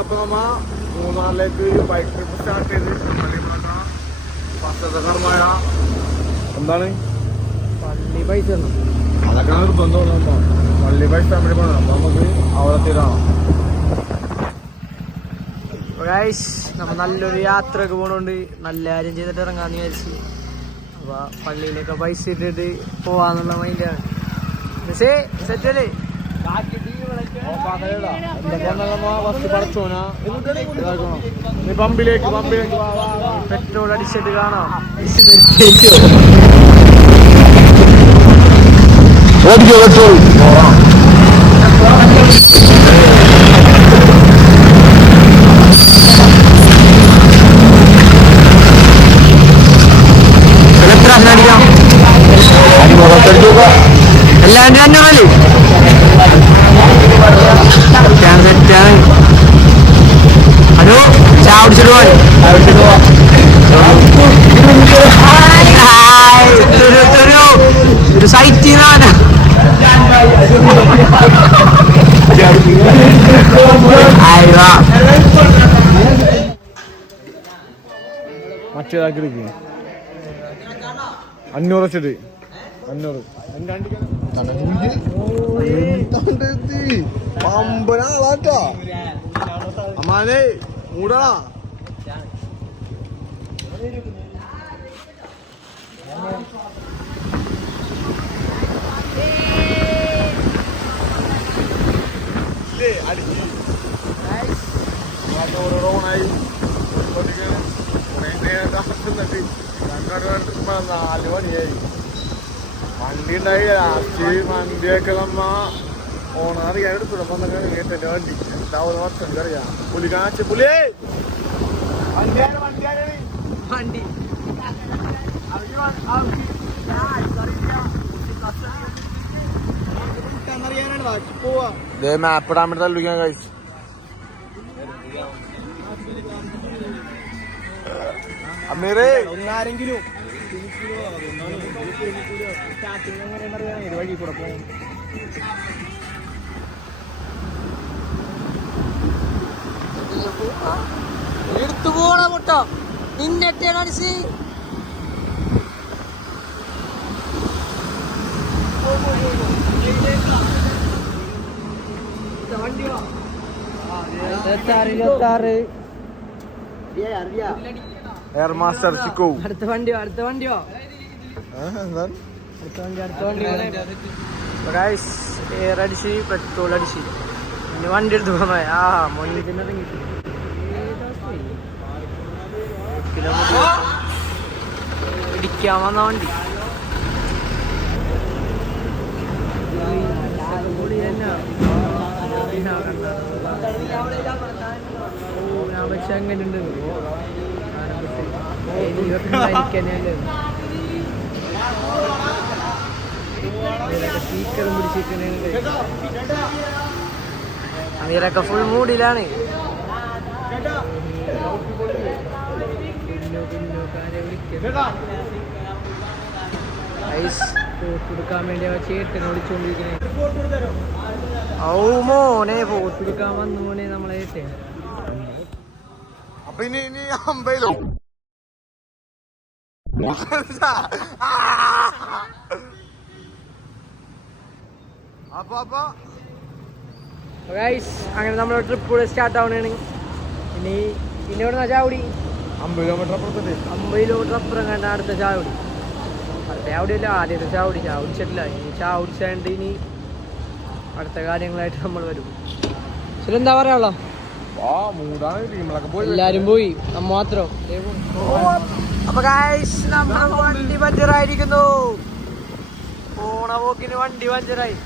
അപ്പൊ നമ്മ മൂന്നാറിലേക്ക് ബൈക്ക് ട്രിപ്പ് സ്റ്റാർട്ട് ചെയ്ത് എന്താണ് പള്ളി പൈസ അതൊക്കെ നിർബന്ധം. പള്ളി പൈസ ഫാമിലി പോകണം. അപ്പൊ നമുക്ക് അവിടെ തീരാണോ. നമ്മ നല്ലൊരു യാത്രക്ക് പോണോണ്ട് നല്ല കാര്യം ചെയ്തിട്ട് ഇറങ്ങാന്ന് വിചാരിച്ചു. അപ്പൊ പള്ളിയിലൊക്കെ പൈസ ഇട്ടിട്ട് പോവാന്നുള്ള മൈൻഡാണ്. പക്ഷേ സെറ്റല്ലേ പമ്പിലേക്ക് പെട്രോൾ അടിച്ചിട്ട് കാണാം. എല്ലാവരും അഞ്ഞൂറല്ലേ സെറ്റാണ്. ഹലോ ചായ കുടിച്ചിട്ട് ഒരു സൈറ്റിൽ നിന്നാണ് മറ്റേതാക്കി 500 വെച്ചിട്ട് 500 പമ്പനാളാട്ടാ അമ്മാനെ മൂടാ. ഓരോണായി 4 മണിയായി. വണ്ടി ഉണ്ടായി. ലാസ്റ്റ് വണ്ടിയൊക്കെ നമ്മ ഓണറിയാൻ എടുത്തുടമ്പന്നൊക്കെ കേട്ടെ വണ്ടി എന്താവുന്ന വർഷം അറിയാം. പുലി കാണിച്ച പുലി വണ്ടി മാപ്പ് ഇടാൻ വേണ്ടി തല്ലിക്കാൻ കഴിച്ചു. അമ്മീറേ ഒന്നാരെങ്കിലും വഴി കൂടെ പോകും. എടുത്തു പോണ മുട്ടോ നിന്നെ കാണിച്ച് എയർ മാസ്റ്റർ ചിക്കോ. അടുത്ത വണ്ടിയോ എയർ അടിച്ച് പെട്രോൾ അടിച്ച് പിന്നെ വണ്ടി എടുത്ത് പോണ മുന്നിൽ തന്നെ ഇറങ്ങിട്ട് കിലോമീറ്റർ ഇടിക്കാൻ വന്ന വണ്ടി. പക്ഷെ അങ്ങനെ ഉണ്ട് സ്പീക്കറും പിടിച്ചിരിക്കണേ. അവരൊക്കെ ഫുൾ മൂഡിലാണ്. കൊടുക്കാൻ വേണ്ടി ആ ചേട്ടനെ വിളിച്ചോണ്ടിരിക്കണേ. ഔ മോനെ ഫോട്ടോ എടുക്കാൻ വന്നു മോനെ നമ്മളെ ചേട്ടൻ. അപ്പൊ ഇനി അമ്പയിലോ അങ്ങനെ നമ്മളെ ട്രിപ്പ് കൂടെ സ്റ്റാർട്ട് ആവണാണ്. ഇനി ഇവിടെ നിന്ന് ചാവടി 50 കിലോമീറ്റർ അപ്പുറത്തല്ലേ. 50 കിലോമീറ്റർ അപ്പുറം കണ്ട അടുത്ത ചാവടി. അടുത്ത ചാവടിയല്ല ആദ്യത്തെ ചാവടിച്ചിട്ടില്ല. ഇനി ചാവടിച്ചാണ്ട് ഇനി അടുത്ത കാര്യങ്ങളായിട്ട് നമ്മൾ വരും. എന്താ പറയാനുള്ള എല്ലാരും പോയി നമ്മ മാത്രം. അപ്പൊ നമ്മുടെ വണ്ടി പഞ്ചറായിരിക്കുന്നു. പോണ പോക്കിന് വണ്ടി പഞ്ചറായി.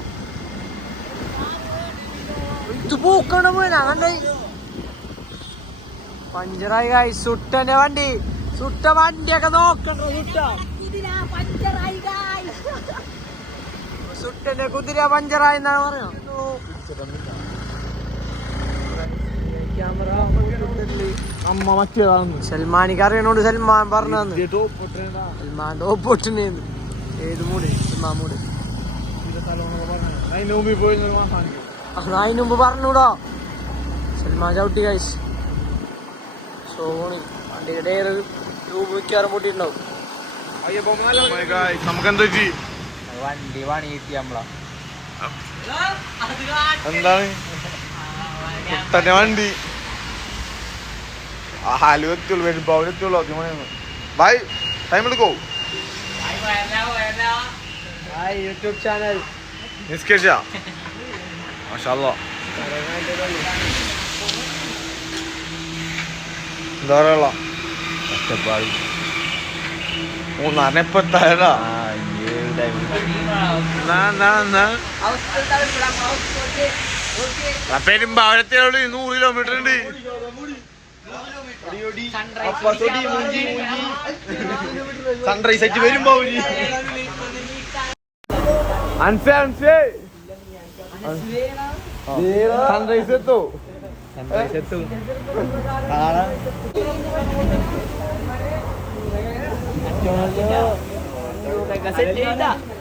ഇത് പൂക്കണ പോയിനാ കണ്ടായി പഞ്ചറായി കായ്. സുട്ടന്റെ വണ്ടി വണ്ടിയൊക്കെ നോക്കണ്ട. സുട്ടന്റെ കുതിര പഞ്ചറായി എന്നാണ് പറയുന്നത്. അമ്മ മറ്റേതാണ് സൽമാനിക്ക് അറിയണോണ്ട് സൽമാൻ പറഞ്ഞു. സൽമാൻ ടോപ്പ് പൊട്ടുന്നേന്ന് ഏത് മൂട് സൽമാൻ മൂട് അതിന് മുമ്പ് പോയി അതിന് മുമ്പ് പറഞ്ഞൂടോ. ചവിട്ടി ഗൈസ്. സോണി വണ്ടിയുടെ ട്യൂബ് മിക്കാറും പൊട്ടിയിട്ടുണ്ടാവും. നമുക്കെന്താ വണ്ടി പണി കിട്ടി നമ്മളാ. എന്താണ് തന്നെ വണ്ടി ഹാലു എത്തുള്ളൂ, വരുമ്പോ അവിടെ എത്തുള്ളൂ. ബൈ, ടൈം എടുക്കോ? യൂട്യൂബ് ചാനൽ നിസ്കരിച്ചാ? മാഷാഅല്ലാ. എന്താ പറയുക, കഷ്ടപ്പാട്. മൂന്നാറിനെ ഇപ്പൊ എത്തായതാ. പെരുമ്പാവരത്തിനോട് 100 കിലോമീറ്റർ ഉണ്ട്. സൺറൈസ് ആയിട്ട് വരുമ്പോ സൺറൈസ് എത്തോ?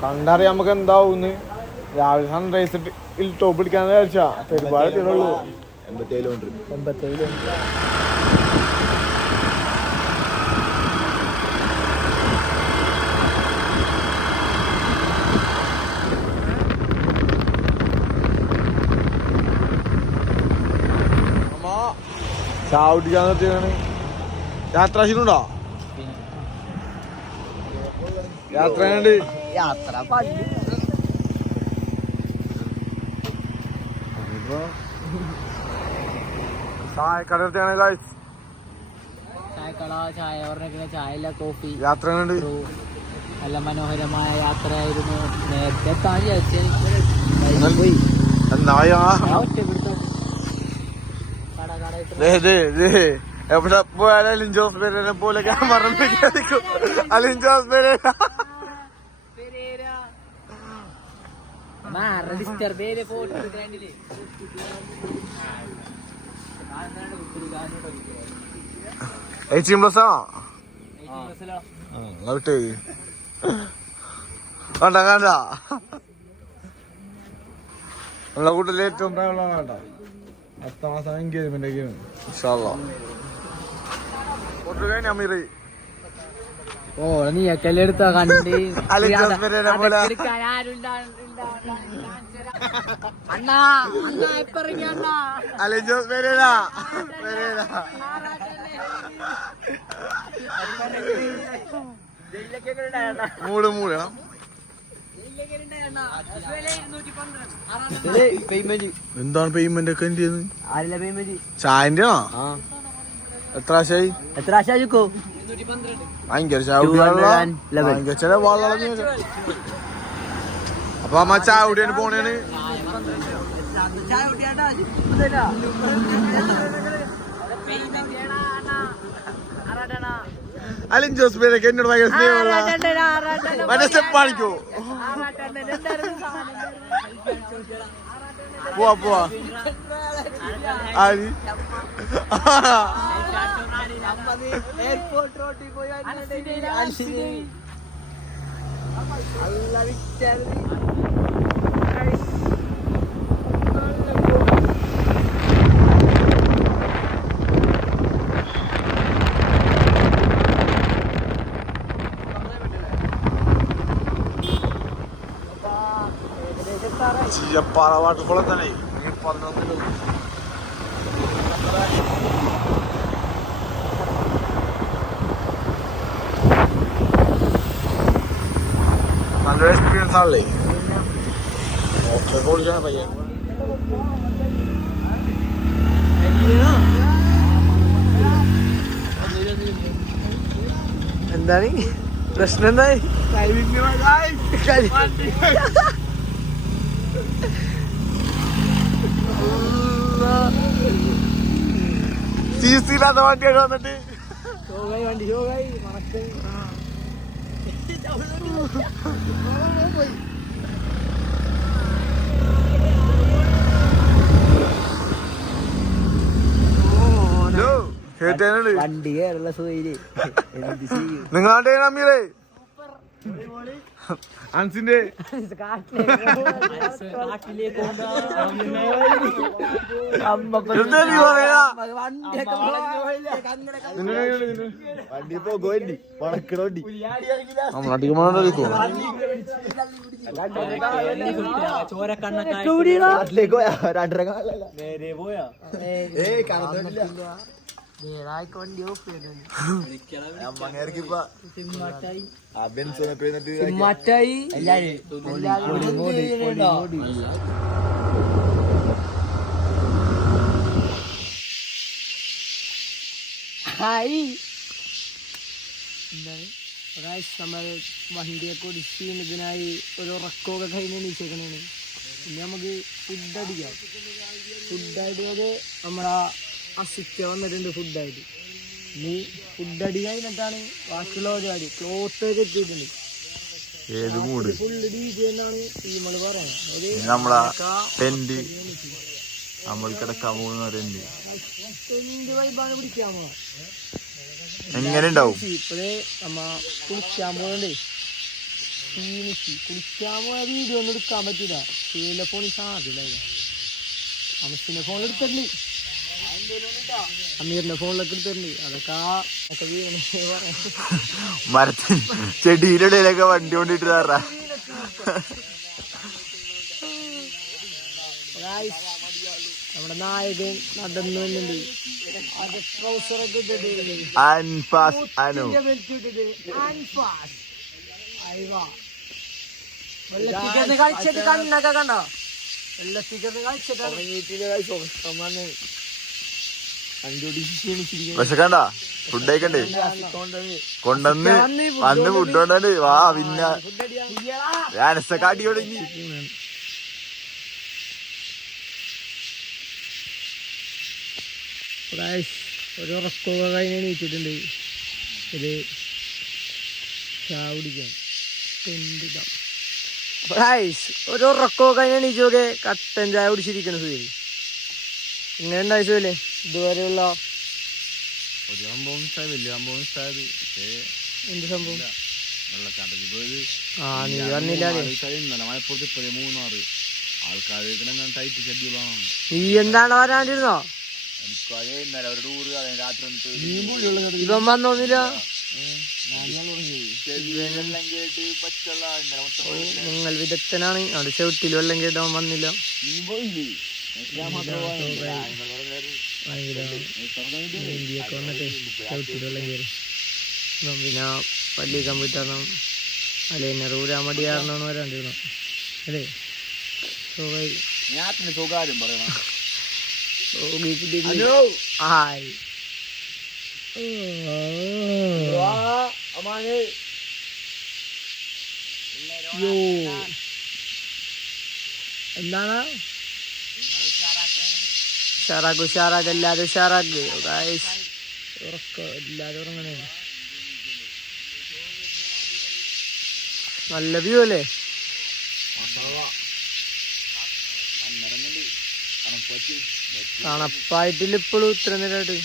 കണ്ടറിയാം നമുക്ക് എന്താവുന്ന്. രാവിലെ സൺറൈസ് ടോപ്പ് പിടിക്കാന്ന് വിചാരിച്ചാ പെരുമ്പാട് തീരുള്ളൂ. 87 ചാവടിക്കാൻ നിർത്തിയാണ്. യാത്ര ചെയ്യണുണ്ടോ? യാത്ര ചായക്കട ചായ പറഞ്ഞ ചായ ഇല്ല, കോഫി. യാത്ര നല്ല മനോഹരമായ യാത്രയായിരുന്നു. നേരത്തെ താഴെ എവിടെ പോയാലും അലിൻ ജോസ് പെരേരനെ പോലെ ക്യാമറ അലിൻ ജോസ് പെരേര. കണ്ട കണ്ട നമ്മളെ കൂട്ടത്തില് ഏറ്റവും പ്രായമുള്ള കണ്ട 10 മാസം എൻഗേജ്മെന്റ് ഒക്കെയാണ്. നീ ഒക്കെ എടുത്താ കണ്ട് അണ്ണാ അലിൻ ജോസ് പെരേര. മൂടണം എന്താണ് പേയ്മെന്റ് ഒക്കെ എന്ത് ചെയ്യുന്നത്? ചായന്റെ ആണോ? എത്ര ആശായി? ഭയങ്കര ചെലവാള. അപ്പൊ അമ്മ ചായ കുടിയാണ് പോണേണ്. അലിൻ ജോസ് പേരൊക്കെ എന്നോട് ഭയങ്കര സ്നേഹമുള്ള മറ്റേ സ്റ്റെപ്പ് കാണിക്കോ? പോവാ ആര് എയർപോർട്ട് റോട്ടിൽ പോയി ചീയപ്പാറ വാട്ടർഫോൾ തന്നെ 11 നല്ലൊരു എക്സ്പീരിയൻസ് ആണല്ലേ. ഓടിക്കാൻ പയ്യൻ എന്താണ് പ്രശ്നം? എന്തായി? സീസില്ലാത്ത വണ്ടിയാണ് വന്നിട്ട് വണ്ടി കേട്ടാനുണ്ട് വണ്ടി കേരള സോയില് നിങ്ങളാണ്ട് അമീറേ അൻസിന്റെ വണ്ടി പോകോ വണ്ടി വളക്കണ വണ്ടി നമ്മൾ വണ്ടിയൊക്കെ ഒടിച്ചിതിനായി ഒരു ഉറക്കമൊക്കെ കഴിഞ്ഞ് എണീച്ചേക്കണേണ്. പിന്നെ നമുക്ക് ഫുഡ് അടിക്കാം. ഫുഡായിട്ട് നമ്മളാ അസിക്ക വന്നിട്ടുണ്ട് ഫുഡായിട്ട്. ഇനി ഫുഡ് അടി കഴിഞ്ഞിട്ടാണ് ബാക്കിയുള്ള പരിപാടി. ക്ലോത്ത് ഒക്കെ എത്തിയിട്ടുണ്ട്. ഫുള്ള് ഡീജെ എന്നാണ് നമ്മള് പറയുന്നത്. നമ്മൾ കിടക്കാൻ പോകുന്ന ടെന്റ് വൈബാണ് പിടിക്കാൻ പോണം. എങ്ങനെ ഉണ്ടാവും ഇപ്പഴേ നമ്മ കുളിക്കാൻ പോകണ്ടേ. കുളിക്കാൻ പോയ വീഡിയോ ഒന്നും എടുക്കാൻ പറ്റില്ല. ഫോണിൽ സാധ്യത അമസിന്റെ ഫോണിലെടുത്തിട്ടുണ്ട്, അമീറിന്റെ ഫോണിലൊക്കെ എടുത്തിട്ടുണ്ട്. അതൊക്കെ മരത്തിന് ചെടിയിലൊക്കെ വണ്ടി കൊണ്ടിട്ട് നമ്മുടെ നായകൻ നടന്നു വരുന്നുണ്ട്. ട്രൗസറൊക്കെ കളിച്ചിട്ട് കണ്ണൊക്കെ കണ്ടോ? വെള്ളത്തിക്കൊക്കെ കളിച്ചിട്ട് വിശക്കണ്ട ഫുഡ് കഴിക്കണ്ടേ? കൊണ്ടുവന്ന് അന്ന് ഫുഡ് കൊണ്ടു വാ. പിന്നെ അനസക്കാട്ടി തുടങ്ങി. ഒരു ഉറക്കമൊക്കെ കഴിഞ്ഞ് എണീറ്റിട്ടുണ്ട്. ഇത് ചായ കുടിക്കാം. ഒരു ഉറക്കമൊക്കെ കഴിഞ്ഞ് എണീച്ചൊക്കെ കട്ടൻ ചായ കുടിച്ചിരിക്കണം. സുഖം ഇങ്ങനെ ഉണ്ടായില്ലേ ഇതുവരെയുള്ള ഒരു സംഭവം വലിയ സംഭവം എന്ത് സംഭവം? വെള്ളച്ചാട്ടത്തിൽ പോയത്. നീ പറഞ്ഞില്ല. മലപ്പുറത്ത് 13 ആൾക്കാർ ടൈറ്റ് ഷെഡ്യൂളാണ്. നീ എന്താണ് വരാണ്ടിരുന്നോ? ഇവൻ വന്നോന്നില്ല. നിങ്ങൾ വിദഗ്ധനാണ്. അവിടെ ചവിട്ടിൽ വെള്ളം കേട്ട് അവൻ വന്നില്ല. ഇന്ത്യയൊക്കെ വന്നിട്ട് ചവിട്ടിൽ വെള്ളം കയറി. പിന്നെ പള്ളി കമ്പ്യൂട്ടറിനും അല്ലെ റൂരാ മടിയാറിനാണ് വരാണ്ടിരുന്നോ അല്ലേ? സ്വകാര്യം പറയണം. എന്താണ് ഉഷാറാക്ക് എല്ലാരും ഉഷാറാക്ക്. എല്ലാരും ഉറങ്ങണേ. നല്ല വ്യൂ അല്ലേ? തണുപ്പായിട്ടില്ല ഇപ്പോഴും ഇത്ര നേരമായിട്ട്.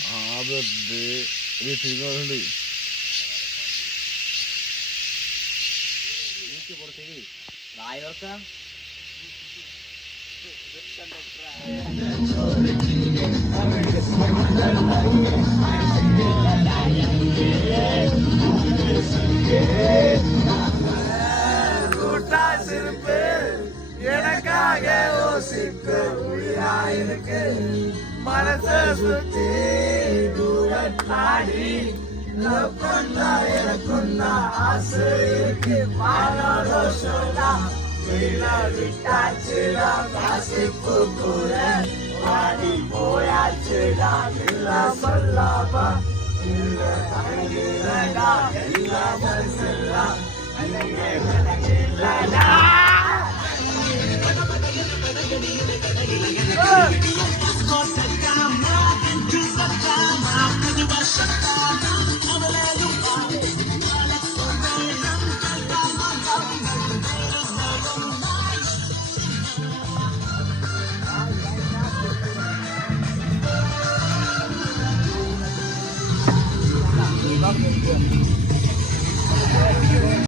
മനസ്സ് സുത്തി ദൂരത്താടി ഇറക്കുന്ന ആശയ്ക്ക് വിട്ടാച്ചിട കാശിപ്പൂര പാടി പോയാച്ചിട സല്ലാപ ഇല്ല മനസ്സില്ല